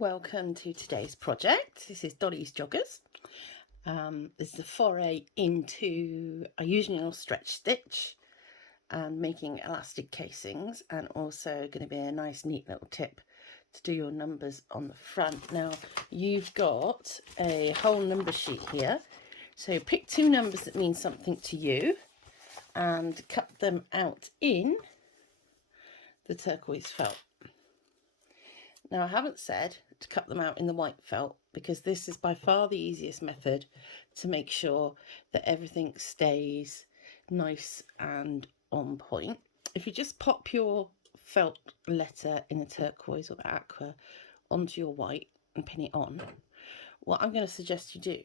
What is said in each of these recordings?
welcome to today's project. This is Dolly's joggers. This is a foray into using a stretch stitch and making elastic casings, and also going to be a nice neat little tip to do your numbers on the front. Now you've got a whole number sheet here, so pick two numbers that mean something to you and cut them out in the turquoise felt. Now I haven't said to cut them out in the white felt because this is by far the easiest method to make sure that everything stays nice and on point. If you just pop your felt letter in the turquoise or the aqua onto your white and pin it on, what I'm going to suggest you do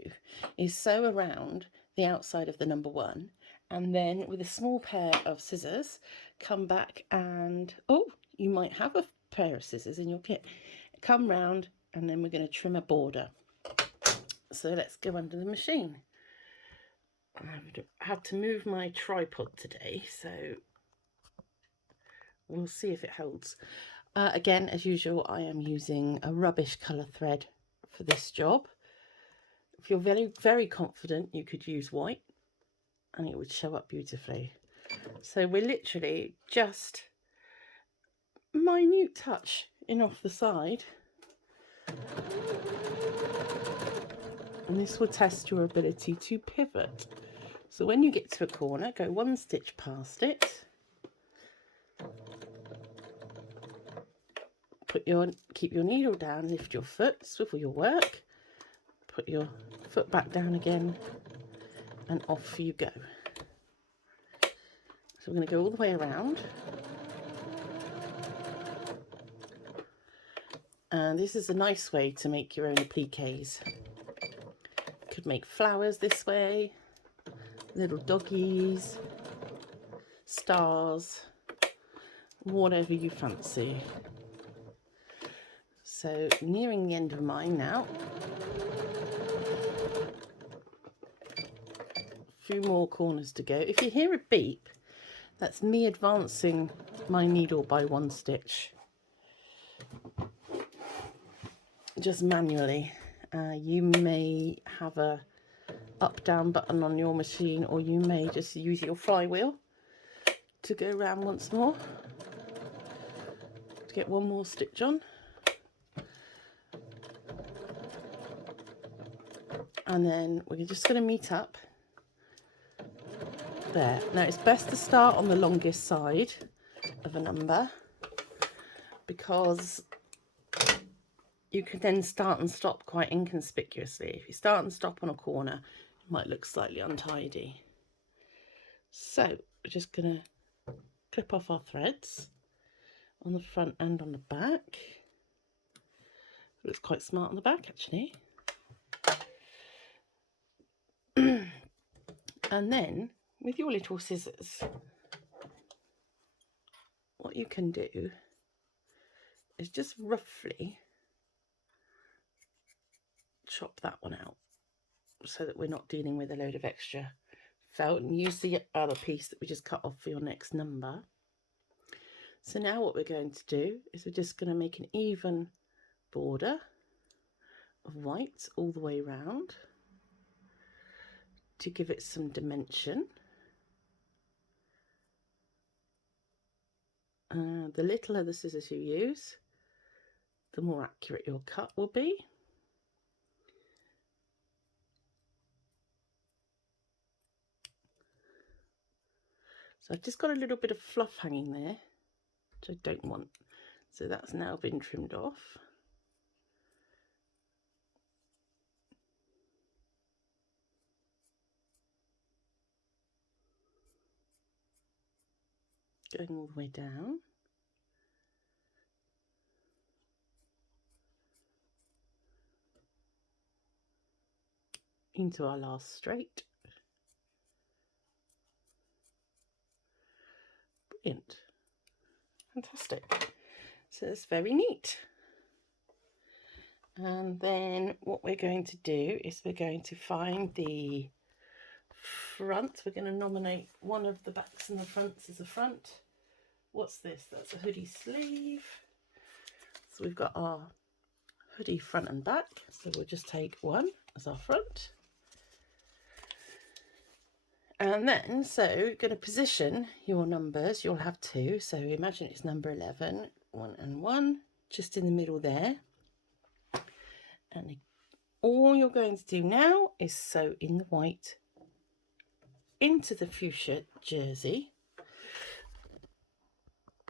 is sew around the outside of the number one, and then with a small pair of scissors come back and, oh, you might have a pair of scissors in your kit, come round, and then we're going to trim a border. So let's go under the machine. I've had to move my tripod today, so we'll see if it holds. Again, as usual, I am using a rubbish colour thread for this job. If you're very, very confident, you could use white and it would show up beautifully. So we're literally just minute touch in off the side, and this will test your ability to pivot. So when you get to a corner, go one stitch past it, keep your needle down, lift your foot, swivel your work, put your foot back down again, and off you go. So we're going to go all the way around. And this is a nice way to make your own appliques. You could make flowers this way, little doggies, stars, whatever you fancy. So nearing the end of mine now. A few more corners to go. If you hear a beep, that's me advancing my needle by one stitch, just manually. You may have a up down button on your machine, or you may just use your flywheel to go around once more to get one more stitch on. And then we're just going to meet up there. Now it's best to start on the longest side of a number, because you can then start and stop quite inconspicuously. If you start and stop on a corner, it might look slightly untidy. So we're just going to clip off our threads on the front and on the back. It looks quite smart on the back, actually. And then with your little scissors, what you can do is just roughly chop that one out so that we're not dealing with a load of extra felt, and use the other piece that we just cut off for your next number. So now what we're going to do is we're just going to make an even border of white all the way around to give it some dimension. The littler the scissors you use, the more accurate your cut will be. So I've just got a little bit of fluff hanging there, which I don't want. So that's now been trimmed off. Going all the way down. Into our last straight. Brilliant. Fantastic. So it's very neat. And then what we're going to do is we're going to find the front. We're going to nominate one of the backs and the fronts as a front. What's this? That's a hoodie sleeve. So we've got our hoodie front and back. So we'll just take one as our front. And then, so you're going to position your numbers. You'll have two. So imagine it's number 11, 1 and 1, just in the middle there. And all you're going to do now is sew in the white into the fuchsia jersey,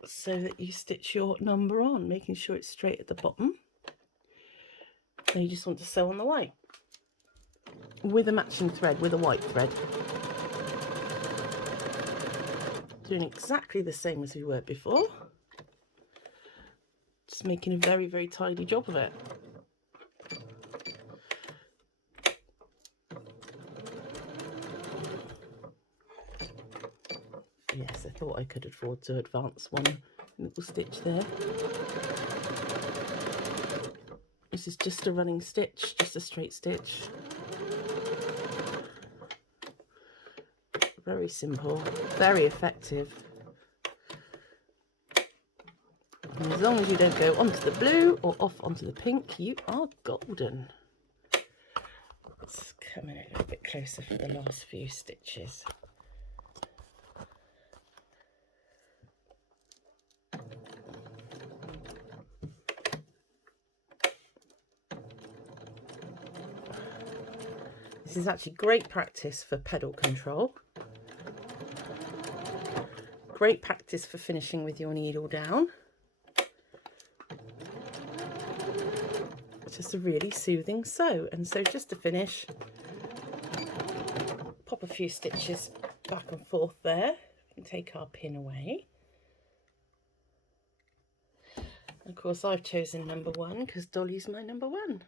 so that you stitch your number on, making sure it's straight at the bottom. So you just want to sew on the white with a matching thread, with a white thread. Doing exactly the same as we were before. Just making a very, very tidy job of it. Yes, I thought I could afford to advance one little stitch there. This is just a running stitch, just a straight stitch. Very simple, very effective. And as long as you don't go onto the blue or off onto the pink, you are golden. Let's come in a little bit closer for the last few stitches. This is actually great practice for pedal control. Great practice for finishing with your needle down. It's just a really soothing sew. And so just to finish, pop a few stitches back and forth there. We can take our pin away. Of course, I've chosen number 1 because Dolly's my number 1.